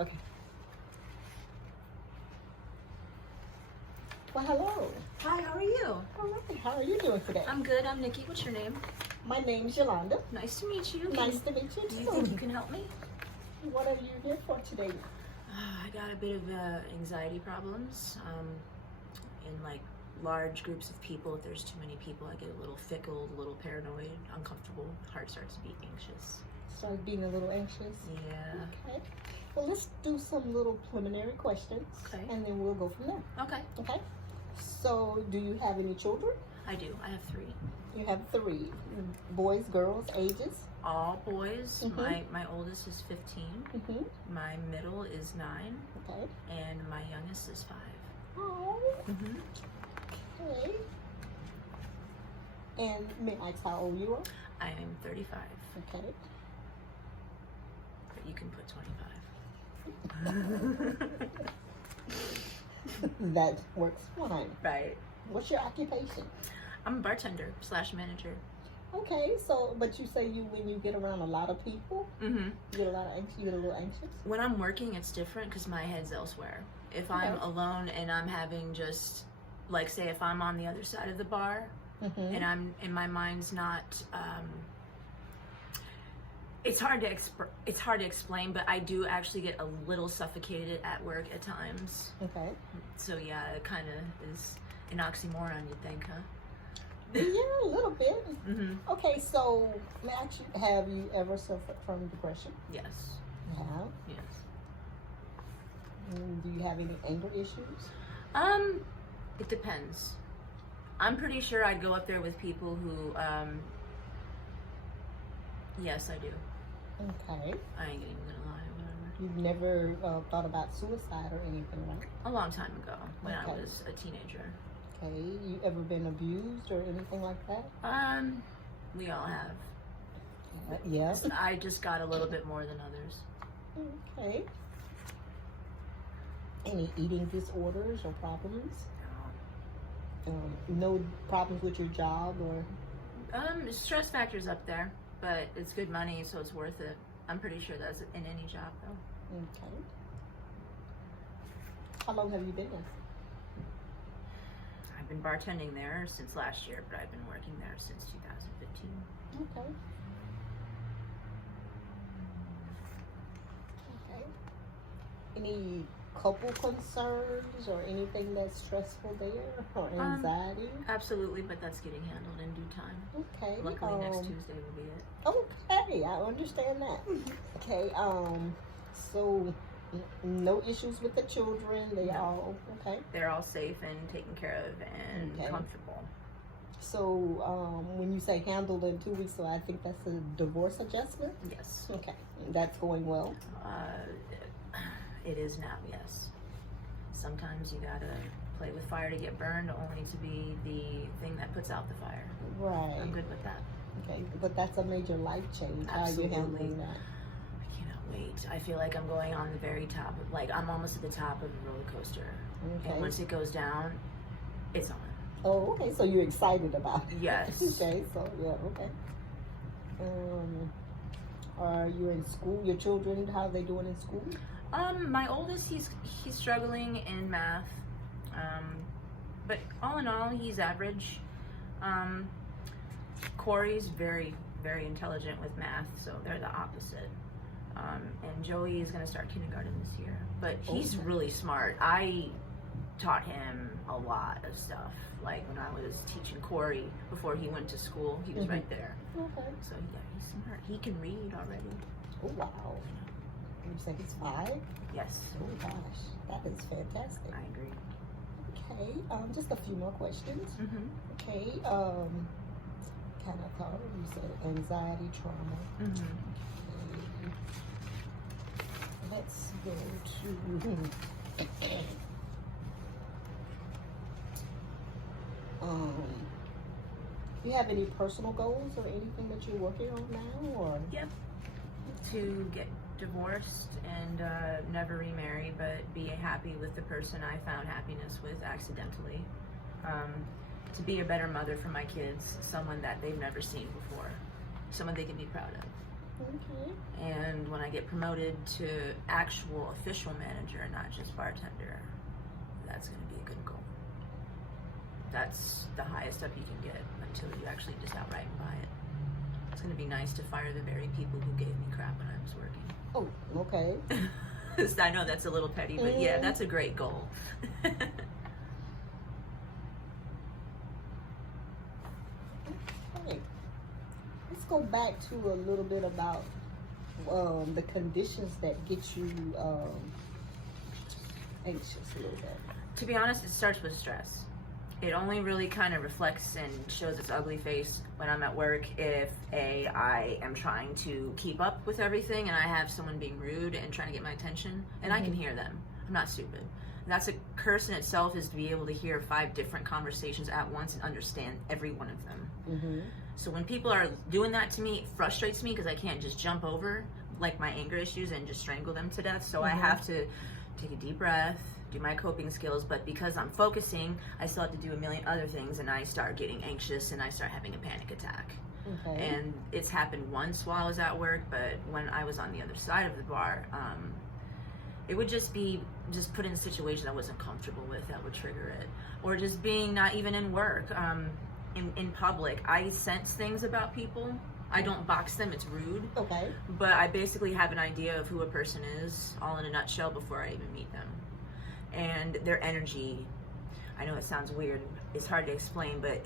Okay. Well, hello. Hi, how are you? All right. How are you doing today? I'm good. I'm Nikki. What's your name? My name's Yolanda. Nice to meet you. Nice to meet you Do too. you think you can help me? What are you here for today? I got a bit of anxiety problems. In like large groups of people, if there's too many people, I get a little fickle, a little paranoid, uncomfortable. Heart starts to beat anxious. Start being a little anxious. Yeah. Okay. Well, let's do some little preliminary questions. Okay. And then we'll go from there. Okay. Okay. So, do you have any children? I do. I have 3. You have 3. Boys, girls, ages? All boys. Mhm. My oldest is 15. Mm-hmm. My middle is 9. Okay. And my youngest is 5. Oh. Mm-hmm. Okay. And may I ask how old you are? I am 35. Okay. But you can put 25. That works fine. Right. What's your occupation? I'm a bartender / manager. Okay, so but you say when you get around a lot of people, Mm-hmm. you get you get a little anxious. When I'm working, it's different because my head's elsewhere. If I'm Okay. alone and I'm having just, like, say, if I'm on the other side of the bar Mm-hmm. and my mind's not, it's hard to explain, but I do actually get a little suffocated at work at times. Okay. So yeah, it kind of is an oxymoron, you'd think, huh? Yeah, a little bit. Mm-hmm. Okay, so may I ask you, have you ever suffered from depression? Yes. Yeah. Yes. Do you have any anger issues? It depends. I'm pretty sure I'd go up there with people who, yes, I do. Okay. I ain't even gonna lie or whatever. You've never thought about suicide or anything, right? A long time ago, when I Okay. was a teenager. Okay. You ever been abused or anything like that? We all have. Yes. I just got a little bit more than others. Okay. Any eating disorders or problems? No problems with your job or? Stress factor's up there, but it's good money, so it's worth it. I'm pretty sure that's in any job, though. Okay. How long have you been there? I've been bartending there since last year, but I've been working there since 2015. Okay. Okay. Any couple concerns or anything that's stressful there or anxiety? Absolutely, but that's getting handled in due time. Okay. Luckily, next Tuesday will be it. Okay, I understand that. Okay. So no issues with the children. They No. all okay. They're all safe and taken care of and Okay. comfortable. So when you say handled in 2 weeks, so I think that's a divorce adjustment. Yes. Okay, that's going well. It is now, yes. Sometimes you gotta play with fire to get burned, only to be the thing that puts out the fire. Right. I'm good with that. Okay, but that's a major life change. How are you Absolutely. handling that? I cannot wait. I feel like I'm going on the very top of, like, I'm almost at the top of the roller coaster. Okay. And once it goes down, it's on. Oh, okay. So you're excited about it. Yes. Okay. So yeah. Okay. Are you in school? Your children? How are they doing in school? My oldest, he's struggling in math. But all in all, he's average. Corey's very, very intelligent with math, so they're the opposite. And Joey is going to start kindergarten this year, but he's Okay. really smart. I taught him a lot of stuff. Like when I was teaching Corey before he went to school, he was Mhm. right there. Okay. So yeah, he's smart. He can read already. Oh wow. You said he's 5? Yes, Oh gosh, that is fantastic. I agree. Okay. Just a few more questions. Mm-hmm. Okay. Kind of thought you said anxiety, trauma. Mm-hmm. Okay. Let's go to. You have any personal goals or anything that you're working on now, or? Yep. To get divorced and never remarry, but be happy with the person I found happiness with accidentally. To be a better mother for my kids, someone that they've never seen before, someone they can be proud of. Okay. And when I get promoted to actual official manager, not just bartender, that's going to be a good goal. That's the highest up you can get until you actually just outright buy it. It's going to be nice to fire the very people who gave me crap when I was working. Oh, okay. I know that's a little petty, but yeah, that's a great goal. Okay. Let's go back to a little bit about the conditions that get you anxious a little bit. To be honest, it starts with stress. It only really kind of reflects and shows its ugly face when I'm at work if I am trying to keep up with everything and I have someone being rude and trying to get my attention, and I can hear them. I'm not stupid. And that's a curse in itself, is to be able to hear 5 different conversations at once and understand every one of them. So when people are doing that to me, it frustrates me because I can't just jump over like my anger issues and just strangle them to death. So I have to take a deep breath, do my coping skills, but because I'm focusing, I still have to do a million other things, and I start getting anxious and I start having a panic attack. Okay. And it's happened once while I was at work, but when I was on the other side of the bar, it would just be put in a situation I wasn't comfortable with that would trigger it. Or just being not even in work, in public. I sense things about people. I don't box them, it's rude. Okay. But I basically have an idea of who a person is, all in a nutshell, before I even meet them. And their energy, I know it sounds weird, it's hard to explain, but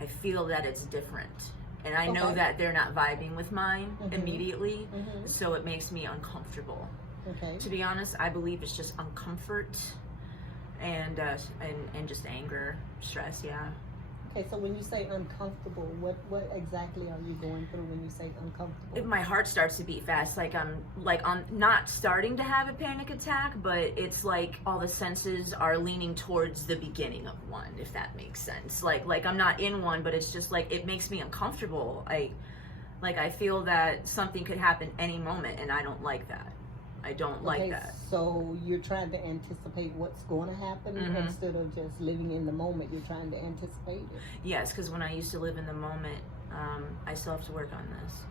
I feel that it's different. And I know that they're not vibing with mine immediately, so it makes me uncomfortable. Okay. To be honest, I believe it's just uncomfort and just anger, stress, yeah. Okay, so when you say uncomfortable, what exactly are you going through when you say uncomfortable? My heart starts to beat fast, like I'm not starting to have a panic attack, but it's like all the senses are leaning towards the beginning of one, if that makes sense. Like I'm not in one, but it's just like it makes me uncomfortable. I feel that something could happen any moment, and I don't like that. I don't like that. So you're trying to anticipate what's going to happen instead of just living in the moment. You're trying to anticipate it. Yes, because when I used to live in the moment, I still have to work on this.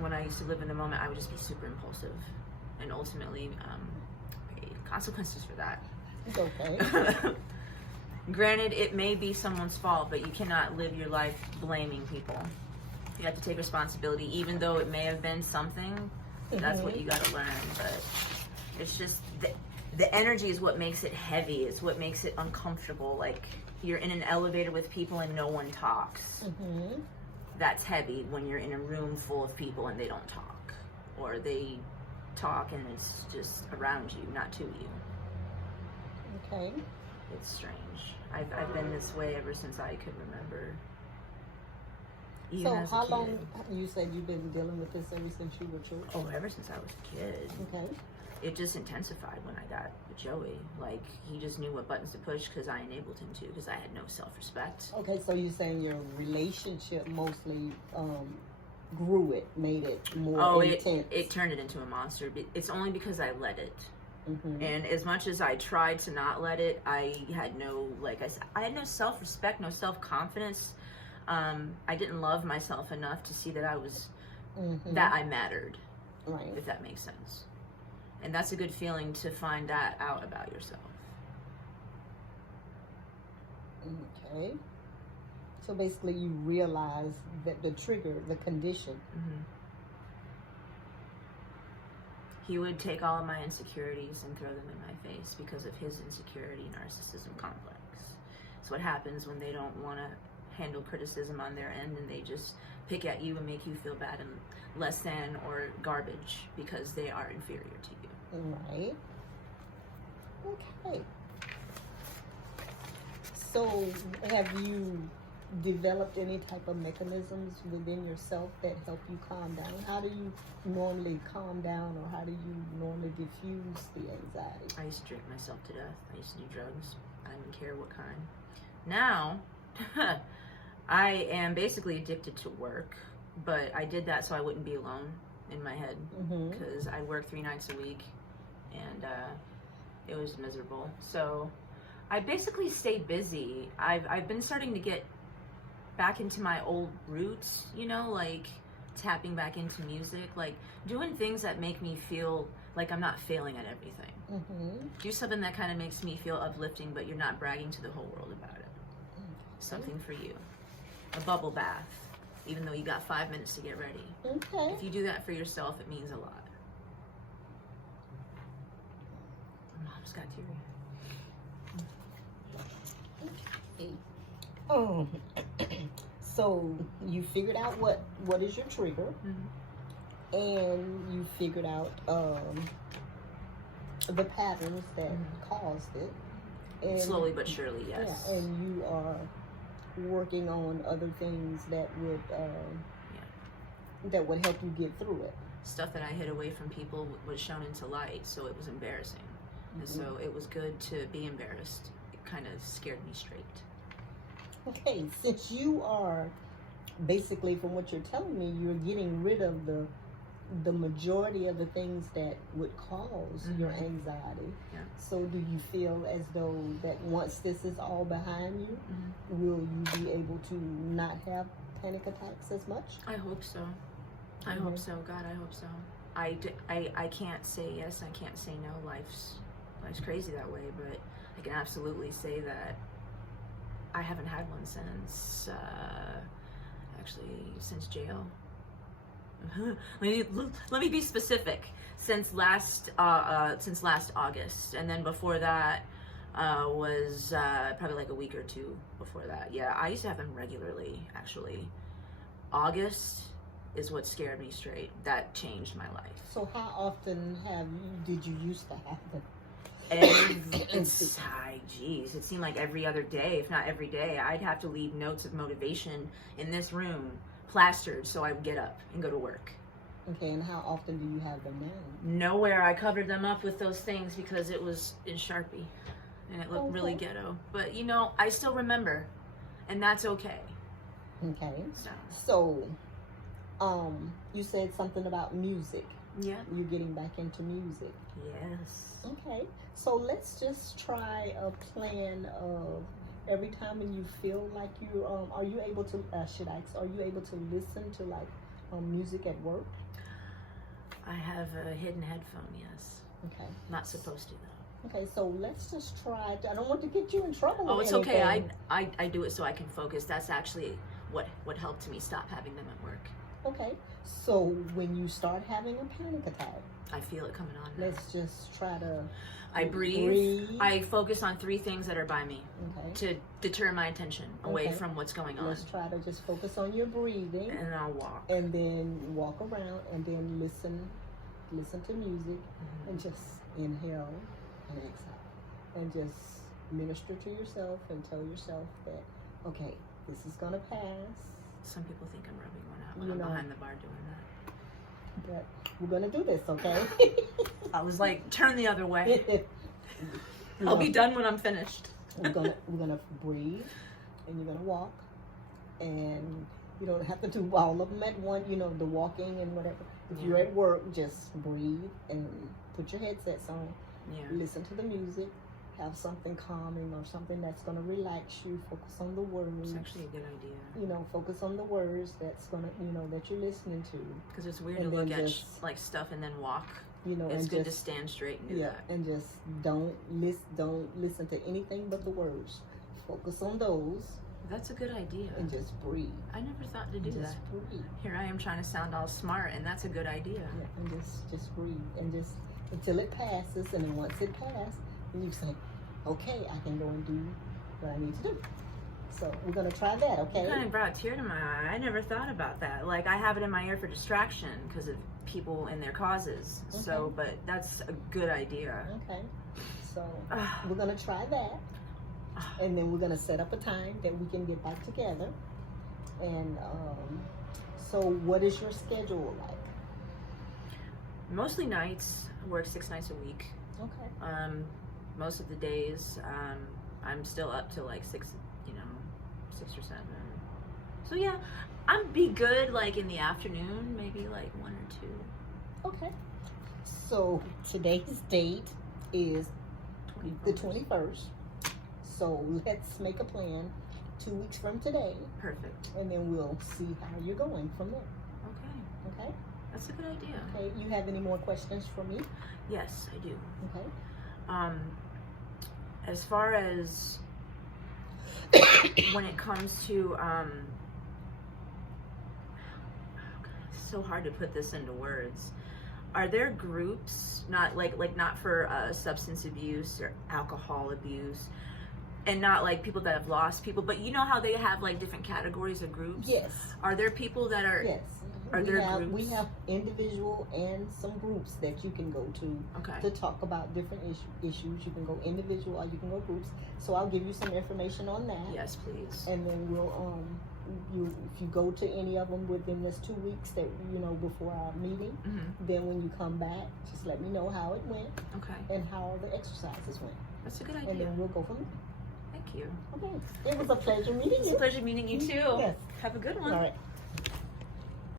When I used to live in the moment, I would just be super impulsive, and ultimately paid consequences for that. It's okay. Granted, it may be someone's fault, but you cannot live your life blaming people. You have to take responsibility, even though it may have been something. That's what you got to learn. But it's just the energy is what makes it heavy. It's what makes it uncomfortable. Like you're in an elevator with people and no one talks. That's heavy when you're in a room full of people and they don't talk, or they talk and it's just around you, not to you. Okay. It's strange. I've been this way ever since I could remember. Even So as a how kid. long, you said you've been dealing with this ever since you were children? Oh, ever since I was a kid. Okay. It just intensified when I got with Joey. Like, he just knew what buttons to push because I enabled him to, because I had no self-respect. Okay, so you're saying your relationship mostly grew it, made it more intense. It turned it into a monster. It's only because I let it. And as much as I tried to not let it, I had no, like I said, I had no self-respect, no self-confidence. I didn't love myself enough to see that I was, that I mattered, right? If that makes sense. And that's a good feeling to find that out about yourself. Okay. So basically you realize that the trigger, the condition. He would take all of my insecurities and throw them in my face because of his insecurity narcissism complex. So what happens when they don't want to handle criticism on their end and they just pick at you and make you feel bad and less than or garbage because they are inferior to you. Right. Okay. So have you developed any type of mechanisms within yourself that help you calm down? How do you normally calm down, or how do you normally diffuse the anxiety? I used to drink myself to death. I used to do drugs. I didn't care what kind. Now, I am basically addicted to work, but I did that so I wouldn't be alone in my head, because I work 3 nights a week and it was miserable. So I basically stay busy. I've been starting to get back into my old roots, you know, like tapping back into music, like doing things that make me feel like I'm not failing at everything. Mm-hmm. Do something that kind of makes me feel uplifting, but you're not bragging to the whole world about it. Something for you. A bubble bath, even though you got 5 minutes to get ready. Okay. If you do that for yourself, it means a lot. Mom's got teary. Oh, so you figured out what is your trigger, and you figured out the patterns that caused it. And, slowly but surely, yes. Yeah, and you are working on other things that would help you get through it. Stuff that I hid away from people was shown into light, so it was embarrassing. And so it was good to be embarrassed. It kind of scared me straight. Okay, since you are basically, from what you're telling me, you're getting rid of the majority of the things that would cause your anxiety. Yeah. So do you feel as though that once this is all behind you, will you be able to not have panic attacks as much? I hope so. I hope so. God, I hope so. I can't say yes, I can't say no. Life's crazy that way, but I can absolutely say that I haven't had one since jail. Let me be specific. Since last August, and then before that was probably like a week or two before that. Yeah, I used to have them regularly. Actually, August is what scared me straight. That changed my life. So how often did you used to have them? It seemed like every other day, if not every day. I'd have to leave notes of motivation in this room, plastered, so I would get up and go to work. Okay, and how often do you have them now? Nowhere. I covered them up with those things because it was in Sharpie, and it looked really ghetto. But I still remember, and that's okay. Okay. So, you said something about music. Yeah. You're getting back into music. Yes. Okay. So let's just try a plan of every time when you feel like you are you able to are you able to listen to like music at work? I have a hidden headphone, yes. Okay. Not supposed to though. Okay, so let's just try. I don't want to get you in trouble. Oh, it's okay. I do it so I can focus. That's actually what helped me stop having them at work. Okay. So when you start having a panic attack, I feel it coming on now. Let's just try to. I breathe. I focus on 3 things that are by me to deter my attention away from what's going on. Let's try to just focus on your breathing. And I'll walk. And then walk around and then listen to music and just inhale and exhale. And just minister to yourself and tell yourself that, okay, this is going to pass. Some people think I'm rubbing one out when I'm behind the bar doing that. But we're going to do this, okay? I was like, turn the other way. I'll be done when I'm finished. We're gonna breathe, and you're gonna walk, and you don't have to do all of them at once. The walking and whatever. If you're at work, just breathe and put your headsets on. Yeah. Listen to the music. Have something calming or something that's gonna relax you. Focus on the words. It's actually a good idea. Focus on the words that's gonna, that you're listening to. Because it's weird to look at like stuff and then walk. It's good to stand straight and do that. And just don't listen to anything but the words. Focus on those. That's a good idea. And just breathe. I never thought to do that. Breathe. Here I am trying to sound all smart, and that's a good idea. Yeah, and just breathe, and just until it passes, and then once it passes, then you say, okay, I can go and do what I need to do. So we're gonna try that, okay? You kind of brought a tear to my eye. I never thought about that. Like, I have it in my ear for distraction because of people and their causes. Okay. So, but that's a good idea. Okay. So we're gonna try that, and then we're gonna set up a time that we can get back together. And so, what is your schedule like? Mostly nights. I work 6 nights a week. Okay. Most of the days, I'm still up to like 6 or 7. So yeah, I'd be good like in the afternoon, maybe like 1 or 2. Okay. So today's date is the 21st. So let's make a plan 2 weeks from today. Perfect. And then we'll see how you're going from there. Okay. Okay. That's a good idea. Okay. You have any more questions for me? Yes, I do. Okay. As far as when it comes to it's so hard to put this into words. Are there groups, not not for substance abuse or alcohol abuse, and not like people that have lost people, but you know how they have like different categories of groups? Yes. Are there people that are? Yes. Are there groups? We have individual and some groups that you can go to Okay. to talk about different issues. You can go individual or you can go groups. So I'll give you some information on that. Yes, please. And then we'll if you go to any of them within this 2 weeks that before our meeting, then when you come back, just let me know how it went Okay. and how the exercises went, That's a good and idea. then we'll go from there. Thank you. Okay. It was a pleasure meeting It's you. a pleasure meeting you too. Yes. Have a good one. All right.